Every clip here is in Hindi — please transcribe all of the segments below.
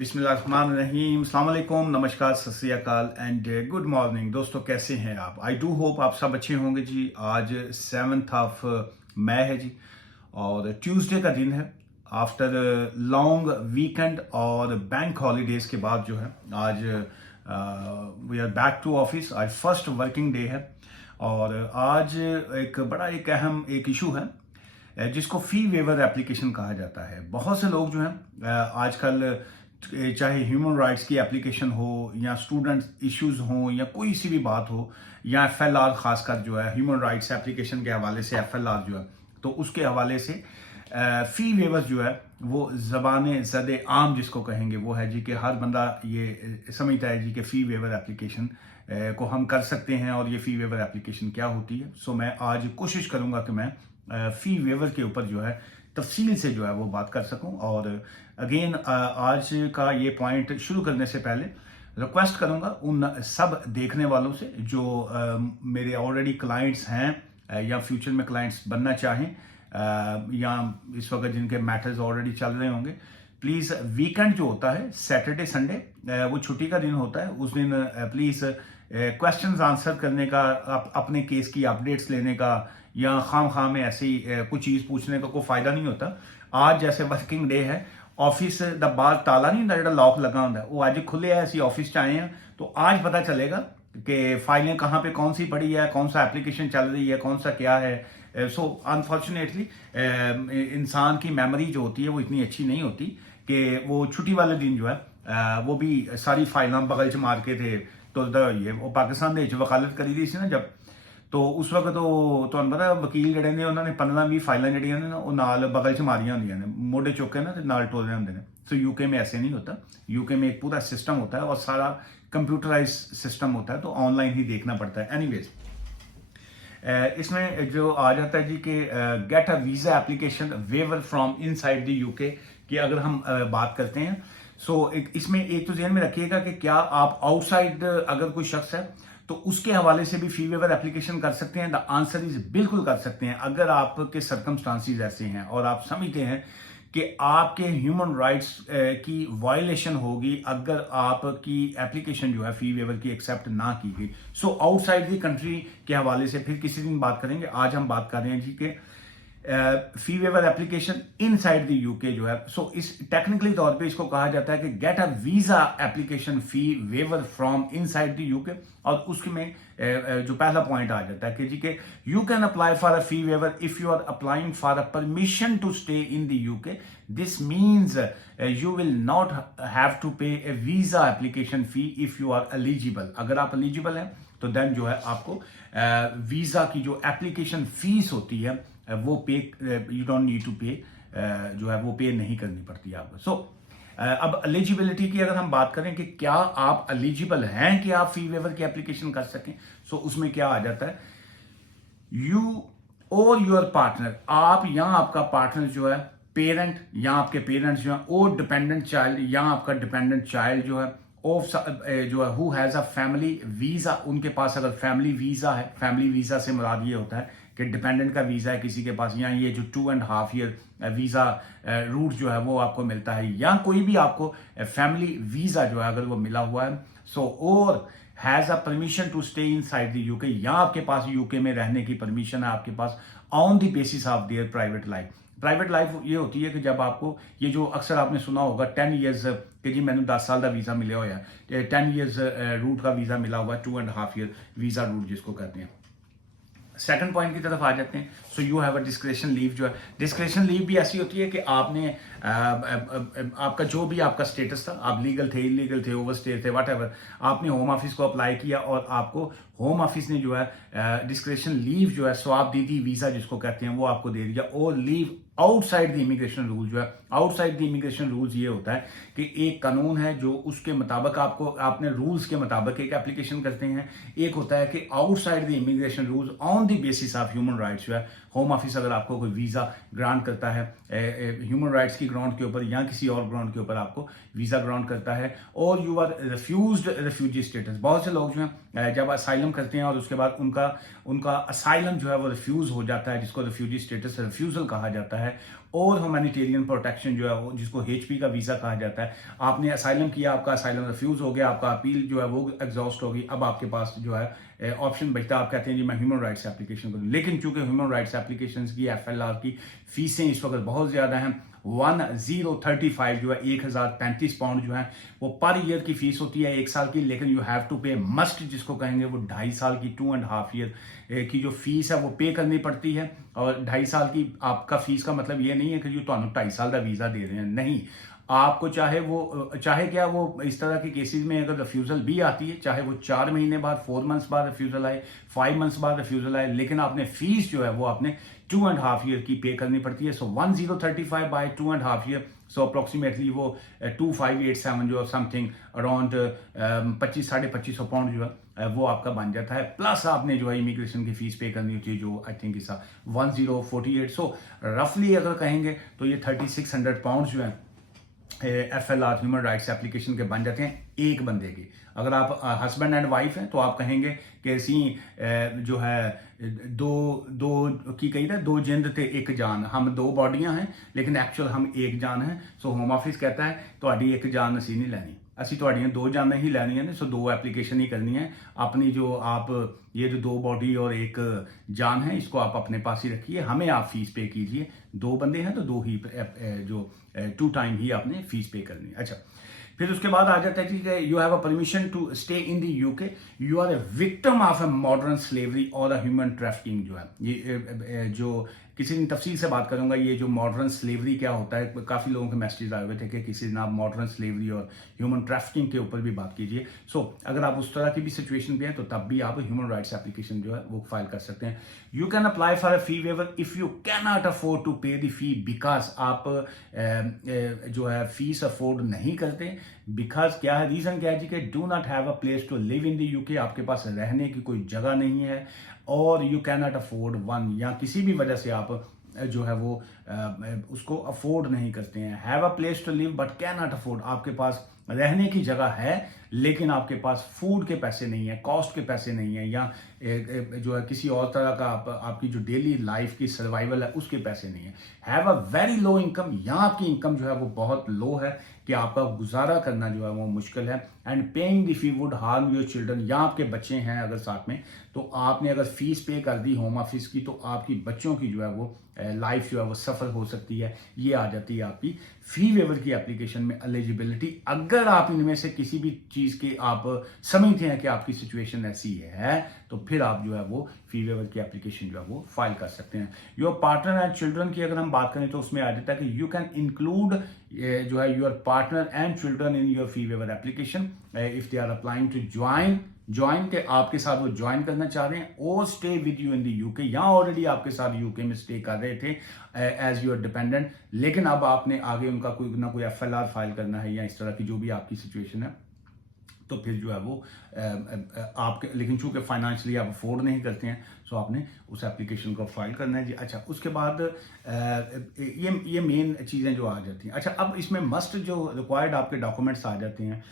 बिस्मिल्लाहिर्रहमानिर्रहीम, अस्सलाम वालेकुम, नमस्कार, सत श्री अकाल एंड गुड मॉर्निंग। दोस्तों कैसे हैं आप? आई डू होप आप सब अच्छे होंगे जी। आज 7th ऑफ मई है जी और ट्यूसडे का दिन है। आफ्टर लॉन्ग वीकेंड और बैंक हॉलीडेज के बाद जो है आज we are back to office. आज फर्स्ट वर्किंग डे है और आज एक अहम इशू है जिसको फी वेवर एप्लीकेशन कहा जाता है। बहुत से लोग जो हैं आजकल चाहे ह्यूमन राइट्स की एप्लीकेशन हो या स्टूडेंट इश्यूज हो या कोई सी भी बात हो या एफएलआर, खासकर जो है ह्यूमन राइट्स एप्लीकेशन के हवाले से एफएलआर जो है, तो उसके हवाले से फी वेवर्स जो है वो ज़बान ज़द आम जिसको कहेंगे वो है जी कि हर बंदा ये समझता है जी कि फ़ी वेवर एप्लीकेशन को हम कर सकते हैं और ये फ़ी वेवर एप्लीकेशन क्या होती है। सो मैं आज कोशिश करूँगा कि मैं फ़ी वेवर के ऊपर जो है तफसील से जो है वो बात कर सकूं। और अगेन आज का ये पॉइंट शुरू करने से पहले रिक्वेस्ट करूंगा उन सब देखने वालों से जो मेरे ऑलरेडी क्लाइंट्स हैं या फ्यूचर में क्लाइंट्स बनना चाहें या इस वक्त जिनके मैटर्स ऑलरेडी चल रहे होंगे, प्लीज़ वीकेंड जो होता है सैटरडे संडे वो छुट्टी का दिन होता है। उस दिन प्लीज़ क्वेश्चंस आंसर करने का, अपने केस की अपडेट्स लेने का या खाम में ऐसी कुछ चीज़ पूछने का कोई फायदा नहीं होता। आज जैसे वर्किंग डे है, ऑफिस दा बाहर ताला नहीं होता जो लॉक लगा होता है, वो आज खुले है। ऐसी ऑफिस आए हैं तो आज पता चलेगा कि फाइलें कहाँ पे कौन सी पड़ी है, कौन सा एप्लीकेशन चल रही है, कौन सा क्या है। सो अनफॉर्चुनेटली इंसान की मेमोरी जो होती है वो इतनी अच्छी नहीं होती कि वो छुट्टी वाले दिन जो है वो भी सारी फाइलें बगल च मार के थे। तो ये वो पाकिस्तान ਦੇ ਵਿੱਚ वकालत करी दी सी ना जब, तो उस वक्त ਤੁਹਾਨੂੰ ਪਤਾ ਵਕੀਲ ਜਿਹੜੇ ਨੇ ਉਹਨਾਂ ਨੇ 15-20 फाइलें ਜਿਹੜੀਆਂ ਨੇ ਨਾ ਉਹ ਨਾਲ बगल च मारियां ਹੁੰਦੀਆਂ ਨੇ, मोढे चुक के ना ते नाल टोल रहे होंगे ने। तो यूके में ऐसे नहीं होता। यूके में एक पूरा सिस्टम होता है और सारा कंप्यूटराइज सिस्टम होता है, तो ऑनलाइन ही देखना पड़ता है। एनीवेज इसमें जो आ जाता है जी कि get a visa application waiver from inside the UK की अगर हम बात करते हैं। सो इसमें एक तो ध्यान में रखिएगा कि क्या आप आउटसाइड अगर कोई शख्स है तो उसके हवाले से भी फी वेवर एप्लीकेशन कर सकते हैं। द आंसर इज बिल्कुल कर सकते हैं अगर आपके सर्कमस्टांसिस ऐसे हैं और आप समझते हैं कि आपके ह्यूमन राइट्स की वायलेशन होगी अगर आपकी एप्लीकेशन जो है फी वेवर की एक्सेप्ट ना की गई। सो आउटसाइड दी कंट्री के हवाले से फिर किसी दिन बात करेंगे। आज हम बात कर रहे हैं जी कि fee waiver application inside the UK जो है। सो इस टेक्निकली तौर पे इसको कहा जाता है कि get a visa application fee waiver from inside the UK. और उसके में जो पहला पॉइंट आ जाता है कि जी के you can apply for a fee waiver if you are applying for a permission to stay in the UK. This means you will not have to pay a visa application fee if you are eligible. अगर आप एलिजिबल हैं तो देन जो है आपको वीजा की जो एप्लीकेशन फीस होती है वो पे, यू डोंट नीड टू पे, जो है वो पे नहीं करनी पड़ती है आपको। सो अब एलिजिबिलिटी की अगर हम बात करें कि क्या आप एलिजिबल हैं कि आप फी वेवर की एप्लीकेशन कर सकें, सो उसमें क्या आ जाता है, यू और योर पार्टनर, आप या आपका पार्टनर जो है, पेरेंट या आपके पेरेंट्स जो है, और डिपेंडेंट चाइल्ड या आपका डिपेंडेंट चाइल्ड जो है, ऑफ जो है who has a family visa, उनके पास अगर फैमिली वीजा है, फैमिली वीजा से मुराद ये होता है कि डिपेंडेंट का वीजा है किसी के पास, या ये जो 2.5 ईयर वीजा रूट जो है वो आपको मिलता है, या कोई भी आपको फैमिली वीजा जो है अगर वो मिला हुआ है। सो और has a permission to stay inside the UK, या आपके पास यूके में रहने की परमिशन है आपके pass on the basis of their private life. Private life ये होती है कि जब आपको ये जो अक्सर आपने सुना होगा 10 ईयर्स कि जी मैंने 10 साल का वीजा मिला हुआ है, 10 ईयर्स रूट का वीजा मिला हुआ है, 2.5 ईयर वीजा रूट जिसको कहते हैं। सेकंड पॉइंट की तरफ आ जाते हैं। So you have a discretion leave जो है, डिस्क्रेशन लीव भी ऐसी होती है कि आपने आपका जो भी आपका स्टेटस था, आप लीगल थे, इलीगल थे, ओवरस्टे थे, व्हाटएवर, आपने होम ऑफिस को अप्लाई किया और आपको होम ऑफिस ने जो है डिस्क्रेशन लीव जो है, स्वाब दी थी वीजा जिसको कहते हैं, वो आपको दे दिया। और leave outside the immigration rule जो है, आउटसाइड द इमिग्रेशन रूल्स ये होता है कि एक कानून है जो उसके मुताबिक आपको, आपने रूल्स के मुताबिक एक एप्लीकेशन करते हैं। एक होता है कि outside the immigration rules on the basis of human rights जो है, होम ऑफिस अगर आपको कोई वीजा ग्रांट करता है ह्यूमन राइट्स की ग्राउंड के ऊपर या किसी और ग्राउंड के ऊपर आपको वीजा ग्रांट करता है, और you are refused refugee status. बहुत से लोग जो हैं जब असाइलम करते हैं और उसके बाद उनका असाइलम जो है वो रिफ्यूज हो जाता है, जिसको रिफ्यूजी स्टेटस रिफ्यूजल कहा जाता है, और ह्यूमैनिटेरियन प्रोटेक्शन जो है वो जिसको HP का वीज़ा कहा जाता है, आपने असाइलम किया, आपका असाइलम रिफ्यूज़ हो गया, आपका अपील जो है वो एग्जॉस्ट होगी, अब आपके पास जो है ऑप्शन बचता है, आप कहते हैं जी मैं ह्यूमन राइट्स एप्लीकेशन करूँ। लेकिन चूंकि ह्यूमन राइट्स एप्लीकेशन की FLR की फीसें इस वक्त बहुत ज़्यादा हैं, 1035 जो है 1035 पाउंड जो है वो पर ईयर की फीस होती है 1 साल की, लेकिन यू हैव टू पे मस्ट जिसको कहेंगे वो 2.5 साल की 2.5 ईयर की जो फीस है वो पे करनी पड़ती है। और 2.5 साल की आपका फीस का मतलब ये नहीं है कि जो तो 2.5 साल का वीज़ा दे रहे हैं, नहीं, आपको चाहे क्या वो इस तरह के केसेस में अगर रिफ्यूजल भी आती है, चाहे वो 4 महीने बाद 4 मंथ्स बाद रिफ्यूजल आए, 5 मंथ्स बाद रिफ्यूजल आए, लेकिन आपने फीस जो है वो आपने 2.5 ईयर की पे करनी पड़ती है। सो 1035 बाय 2.5 ईयर, सो अप्रोक्सीमेटली वो 2587 जो समथिंग अराउंड 2500-2550 पाउंड जो है वो आपका बन जाता है। प्लस आपने जो है इमिग्रेशन की फीस पे करनी होती है जो आई थिंक इस 1048। सो रफली अगर कहेंगे तो ये 3600 पाउंड जो है FLR ह्यूमन राइट्स एप्लीकेशन के बन जाते हैं एक बंदे की। अगर आप हस्बैंड एंड वाइफ हैं तो आप कहेंगे कि सी जो है दो की कही था, 2 जिंद थे एक जान, हम 2 बॉडियां हैं लेकिन एक्चुअल हम एक जान है। सो होम ऑफिस कहता है ਤੁਹਾਡੀ एक जान असी नहीं लैनी, ਅਸੀਂ ਤੁਹਾਡੀਆਂ 2 जानें ही लैनियां ने, सो 2 एप्लीकेशन ही करनी है। अपनी जो आप ये जो 2 बॉडी और एक जान है इसको आप अपने पास ही रखिए, हमें आप फीस पे कीजिए। 2 बंदे हैं तो 2 ही जो 2 टाइम ही आपने फीस पे करनी है। अच्छा, फिर उसके बाद आ जाता है कि you have a permission to stay in the UK, you are a victim of a modern slavery और अ ह्यूमन ट्रैफिकिंग जो है ये जो किसी दिन तफसील से बात करूंगा। ये जो मॉडर्न स्लेवरी क्या होता है, काफ़ी लोगों के मैसेज आए हुए थे कि किसी दिन आप मॉडर्न स्लेवरी और ह्यूमन ट्रैफिकिंग के ऊपर भी बात कीजिए। सो अगर आप उस तरह की भी सिचुएशन पे हैं तो तब भी आप ह्यूमन राइट्स एप्लीकेशन जो है वो फाइल कर सकते हैं। You can apply for a fee waiver if you can not afford to pay the fee, because आप जो है फीस अफोर्ड नहीं करते। बिकॉज क्या है, रीजन क्या है जी कि do not have a place to live in the UK, आपके पास रहने की कोई जगह नहीं है, और you can not afford one, या किसी भी वजह से आप जो है वो उसको अफोर्ड नहीं करते हैं। Have a place to live but can not afford, आपके पास रहने की जगह है लेकिन आपके पास फूड के पैसे नहीं है, कॉस्ट के पैसे नहीं है, या जो है किसी और तरह का आपकी जो डेली लाइफ की सर्वाइवल है उसके पैसे नहीं है। Have a very low income, यहाँ आपकी इनकम जो है वो बहुत लो है कि आपका गुजारा करना जो है वो मुश्किल है। And paying the fee would harm your children, या आपके बच्चे हैं अगर साथ में, तो आपने अगर फीस पे कर दी होम ऑफिस की तो आपकी बच्चों की जो है वो लाइफ जो है वो सफर हो सकती है। ये आ जाती है आपकी फी वेवर की एप्लीकेशन में एलिजिबिलिटी। अगर आप इनमें से किसी भी चीज के आप समझते हैं कि आपकी सिचुएशन ऐसी है तो फिर आप जो है वो फी वेवर की एप्लीकेशन जो है वो फाइल कर सकते हैं। योर पार्टनर एंड चिल्ड्रन की अगर हम बात करें तो उसमें आ जाता है कि यू कैन इंक्लूड जो है your partner and children in your fee waiver application if they are applying to join के आपके साथ वो ज्वाइन करना चाह रहे हैं, और stay with you in the UK, या ऑलरेडी आपके साथ UK में स्टे कर रहे थे एज यूर डिपेंडेंट, लेकिन अब आपने आगे उनका कोई ना कोई FLR फाइल करना है या इस तरह की जो भी आपकी सिचुएशन है, तो फिर जो है वो आपके, लेकिन चूंकि फाइनेंशियली आप अफोर्ड नहीं करते हैं सो आपने उस एप्लीकेशन को फाइल करना है जी। अच्छा, उसके बाद ये मेन चीज़ें जो आ जाती हैं। अच्छा, अब इसमें मस्ट जो रिक्वायर्ड आपके डॉक्यूमेंट्स आ जाते हैं,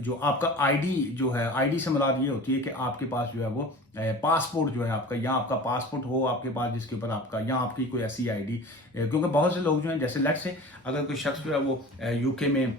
जो आपका ID जो है, ID से मुराद ये होती है कि आपके पास जो है वो पासपोर्ट जो है आपका, या आपका पासपोर्ट हो आपके पास जिसके ऊपर आपका, या आपकी कोई ऐसी ID, क्योंकि बहुत से लोग जो हैं, जैसे लेट्स से अगर कोई शख्स जो है वो UK में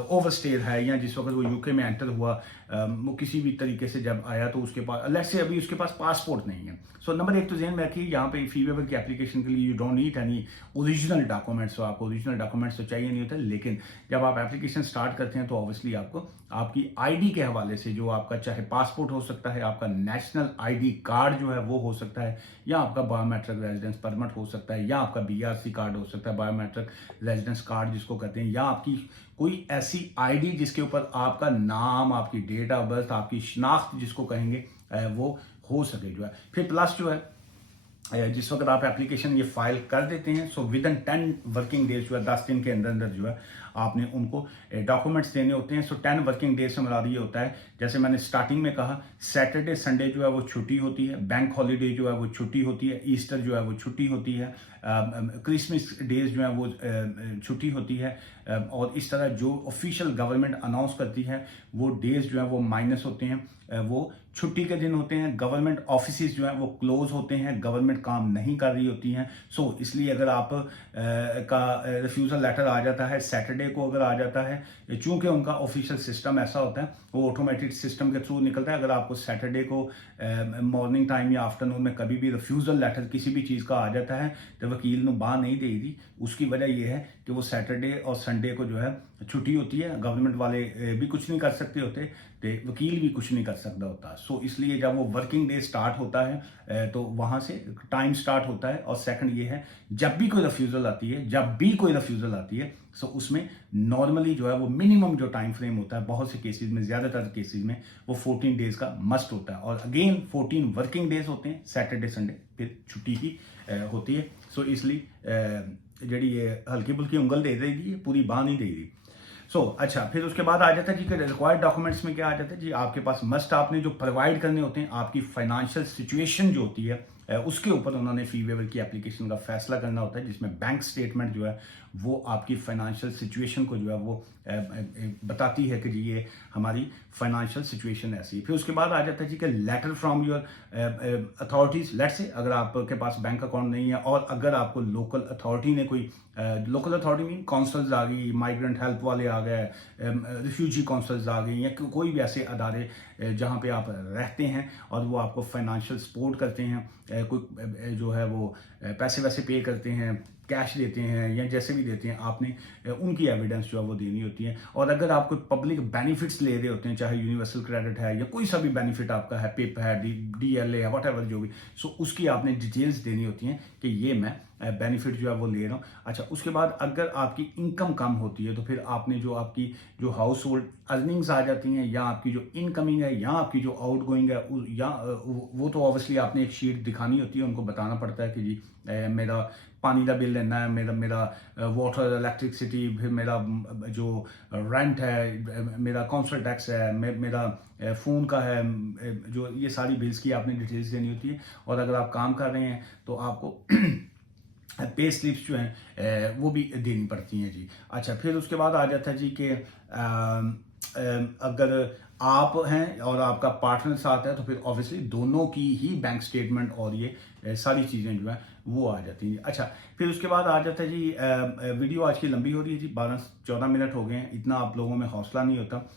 ओवरस्टेड है, या जिस वक्त वो UK में एंटर हुआ वो किसी भी तरीके से जब आया तो उसके पास लेट्स से अभी उसके पास पासपोर्ट नहीं है। सो नंबर 1 तो ध्यान में रखिए, यहाँ पे फी वेवर की एप्लीकेशन के लिए you don't need any original documents. तो आपको ओरिजिनल डॉक्यूमेंट्स तो चाहिए नहीं होता, लेकिन जब आप एप्लीकेशन स्टार्ट करते हैं तो ऑब्वियसली आपको आपकी ID के हवाले से जो आपका, चाहे पासपोर्ट हो सकता है, आपका नेशनल ID कार्ड जो है वो हो सकता है, या आपका बायोमेट्रिक रेजिडेंस परमिट हो सकता है, या आपका BRC कार्ड हो सकता है, बायोमेट्रिक रेजिडेंस कार्ड जिसको कहते हैं, या आपकी कोई ऐसी ID जिसके ऊपर आपका नाम, आपकी डेट ऑफ बर्थ, आपकी शनाख्त जिसको कहेंगे वो हो सके जो है। फिर प्लस जो है जिस वक्त आप एप्लीकेशन ये फाइल कर देते हैं, so with in 10 working days जो है, 10 दिन के अंदर अंदर जो है आपने उनको डॉक्यूमेंट्स देने होते हैं। सो 10 वर्किंग डेज से मुराद ये होता है, जैसे मैंने स्टार्टिंग में कहा, सैटरडे संडे जो है वो छुट्टी होती है, बैंक हॉलीडे जो है वो छुट्टी होती है, ईस्टर जो है वो छुट्टी होती है, क्रिसमस डेज जो है वो छुट्टी होती है, और इस तरह जो ऑफिशियल गवर्नमेंट अनाउंस करती है वो डेज जो है वो माइनस होते हैं, वो छुट्टी के दिन होते हैं, गवर्नमेंट ऑफिसेज जो हैं वो क्लोज होते हैं, गवर्नमेंट काम नहीं कर रही होती हैं। सो इसलिए अगर आप का रिफ्यूज़ल लेटर आ जाता है सैटरडे को, अगर आ जाता है, चूंकि उनका ऑफिशियल सिस्टम ऐसा होता है, वो ऑटोमेटिक सिस्टम के थ्रू निकलता है। अगर आपको सैटरडे को मॉर्निंग टाइम या आफ्टरनून में कभी भी रिफ्यूज़ल लेटर किसी भी चीज़ का आ जाता है तो वकील ने बाह नहीं देगी। उसकी वजह यह है कि वो सैटरडे और संडे को जो है छुट्टी होती है, गवर्नमेंट वाले भी कुछ नहीं कर सकते होते, तो वकील भी कुछ नहीं कर सकता होता। सो इसलिए जब वो वर्किंग डे स्टार्ट होता है तो वहाँ से टाइम स्टार्ट होता है। और सेकंड ये है, जब भी कोई रिफ्यूज़ल आती है सो उसमें नॉर्मली जो है वो मिनिमम जो टाइम फ्रेम होता है, बहुत से केसेस में, ज़्यादातर केसेस में वो 14 डेज का मस्ट होता है। और अगेन 14 वर्किंग डेज होते हैं, सैटरडे संडे फिर छुट्टी ही होती है। सो इसलिए जड़ी ये हल्की फुल्की उंगल दे देगी, पूरी बाह नहीं देगी। अच्छा, फिर उसके बाद आ जाता है जी कि रिक्वायर्ड डॉक्यूमेंट्स में क्या आ जाता है जी, आपके पास मस्ट आपने जो प्रोवाइड करने होते हैं, आपकी फाइनेंशियल सिचुएशन जो होती है उसके ऊपर उन्होंने फी वेवर की एप्लीकेशन का फैसला करना होता है, जिसमें बैंक स्टेटमेंट जो है वो आपकी फाइनेंशियल सिचुएशन को जो है वो बताती है कि जी ये हमारी फाइनेंशियल सिचुएशन ऐसी है। फिर उसके बाद आ जाता है जी कि letter from your authorities. Let's say अगर आपके पास बैंक अकाउंट नहीं है और अगर आपको लोकल अथॉरिटी ने कोई लोकल अथॉरिटी मीन काउंसिल्स आ गई, माइग्रेंट हेल्प वाले आ गए, रिफ्यूजी काउंसिल्स आ गई, या कोई भी ऐसे अदारे जहाँ पे आप रहते हैं और वो आपको फाइनेंशियल सपोर्ट करते हैं, कोई जो है वो पैसे वैसे पे करते हैं, कैश देते हैं या जैसे भी देते हैं, आपने उनकी एविडेंस जो है वो देनी होती है। और अगर आप कोई पब्लिक बेनिफिट्स ले रहे होते हैं, चाहे यूनिवर्सल क्रेडिट है या कोई सा भी बेनिफिट आपका है, पिप है, DLA है, वट जो भी, सो उसकी आपने डिटेल्स देनी होती हैं कि ये मैं बेनिफिट जो है वो ले रहा हूँ। अच्छा, उसके बाद अगर आपकी इनकम कम होती है तो फिर आपने जो आपकी जो हाउस होल्ड अर्निंग्स आ जाती हैं, या आपकी जो इनकमिंग है या आपकी जो आउट गोइंग है, या वो तो ऑब्वियसली आपने एक शीट दिखानी होती है, उनको बताना पड़ता है कि जी मेरा पानी का बिल लेना है, मेरा वाटर इलेक्ट्रिसिटी, फिर मेरा जो रेंट है, मेरा काउंसिल टैक्स है, मेरा फ़ोन का है, जो ये सारी बिल्स की आपने डिटेल्स देनी होती है। और अगर आप काम कर रहे हैं तो आपको पे स्लिप्स जो हैं वो भी देनी पड़ती हैं जी। अच्छा, फिर उसके बाद आ जाता है जी कि अगर आप हैं और आपका पार्टनर साथ है तो फिर ऑब्वियसली दोनों की ही बैंक स्टेटमेंट और ये सारी चीज़ें जो हैं वो आ जाती हैं। अच्छा, फिर उसके बाद आ जाता है जी, वीडियो आज की लंबी हो रही है जी, 12-14 मिनट हो गए हैं, इतना आप लोगों में हौसला नहीं होता।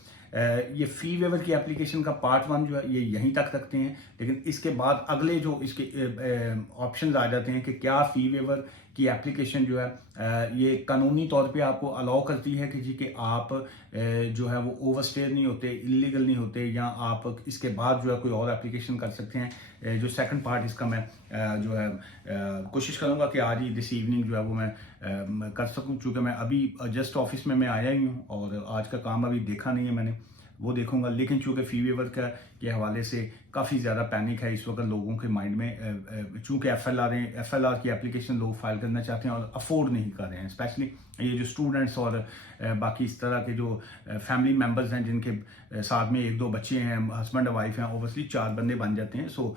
ये फी वेवर की एप्लीकेशन का पार्ट 1 जो है ये यहीं तक रखते हैं, लेकिन इसके बाद अगले जो इसके ऑप्शंस आ जाते हैं कि क्या फी वेवर की एप्लीकेशन जो है ये कानूनी तौर पे आपको अलाउ करती है कि जी कि आप जो है वो ओवरस्टे नहीं होते, इलीगल नहीं होते, या आप इसके बाद जो है कोई और एप्लीकेशन कर सकते हैं। जो सेकंड पार्ट इसका मैं जो है कोशिश करूंगा कि आज ही दिस इवनिंग जो है वो मैं कर सकूं, चूँकि मैं अभी जस्ट ऑफिस में मैं आया ही हूँ और आज का काम अभी देखा नहीं है मैंने, वो देखूंगा। लेकिन चूँकि फी वेवर के हवाले से काफ़ी ज़्यादा पैनिक है इस वक्त लोगों के माइंड में, चूँकि FLR की एप्लीकेशन लोग फाइल करना चाहते हैं और अफोर्ड नहीं कर रहे हैं, स्पेशली ये जो स्टूडेंट्स और बाकी इस तरह के जो फैमिली मेम्बर्स हैं जिनके साथ में 1-2 बच्चे हैं, हस्बैंड वाइफ हैं, ओबियसली 4 बंदे बन जाते हैं। सो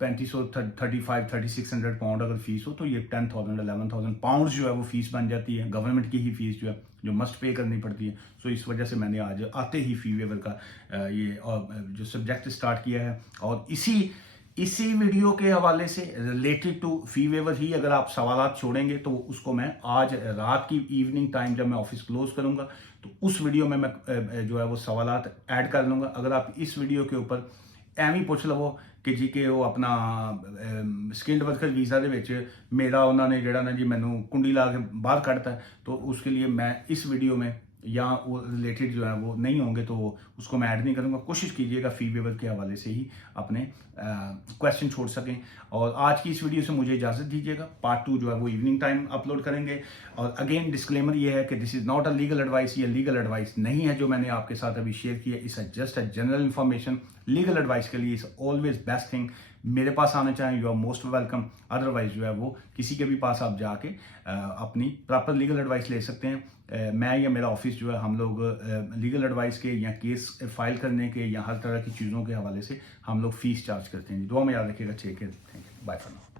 3500-3600 पाउंड अगर फीस हो तो ये 10,000-11,000 पाउंड जो है वो फीस बन जाती है, गवर्नमेंट की ही फीस जो है जो मस्ट पे करनी पड़ती है। सो इस वजह से मैंने आज आते ही फी वेवर का ये जो सब्जेक्ट स्टार्ट किया है, और इसी वीडियो के हवाले से रिलेटेड टू फी वेवर ही अगर आप सवालात छोड़ेंगे तो उसको मैं आज रात की इवनिंग टाइम जब मैं ऑफिस क्लोज करूंगा तो उस वीडियो में मैं जो है वो सवालात ऐड कर लूँगा। अगर आप इस वीडियो के ऊपर ਐਵੇਂ ਪੁੱਛ ਲਵੋ ਕਿ ਜੀ ਕਿ ਉਹ ਆਪਣਾ ਸਕਿਲਡ वर्कर वीज़ा ਦੇ ਵਿੱਚ मेरा उन्होंने ਜਿਹੜਾ ना जी मैनू कुंडी ला के बाहर ਕੱਢਤਾ, तो उसके लिए मैं इस वीडियो में या वो रिलेटेड जो है वो नहीं होंगे तो उसको मैं ऐड नहीं करूँगा। कोशिश कीजिएगा फी वेवर के हवाले से ही अपने क्वेश्चन छोड़ सकें। और आज की इस वीडियो से मुझे इजाज़त दीजिएगा, पार्ट 2 जो है वो इवनिंग टाइम अपलोड करेंगे। और अगेन डिस्क्लेमर ये है कि this is not a legal advice, ये लीगल एडवाइस नहीं है जो मैंने आपके साथ अभी शेयर किया, it's just a general information. Legal advice के लिए इज़ ऑलवेज बेस्ट थिंग, मेरे पास आना चाहें you are most welcome, otherwise जो है वो किसी के भी पास आप जाके अपनी प्रॉपर लीगल एडवाइस ले सकते हैं। मैं या मेरा ऑफिस जो है हम लोग लीगल एडवाइस के या केस फाइल करने के या हर तरह की चीज़ों के हवाले से हम लोग फीस चार्ज करते हैं। दुआ में याद रखिएगा। ठीक है, thank you, bye for now.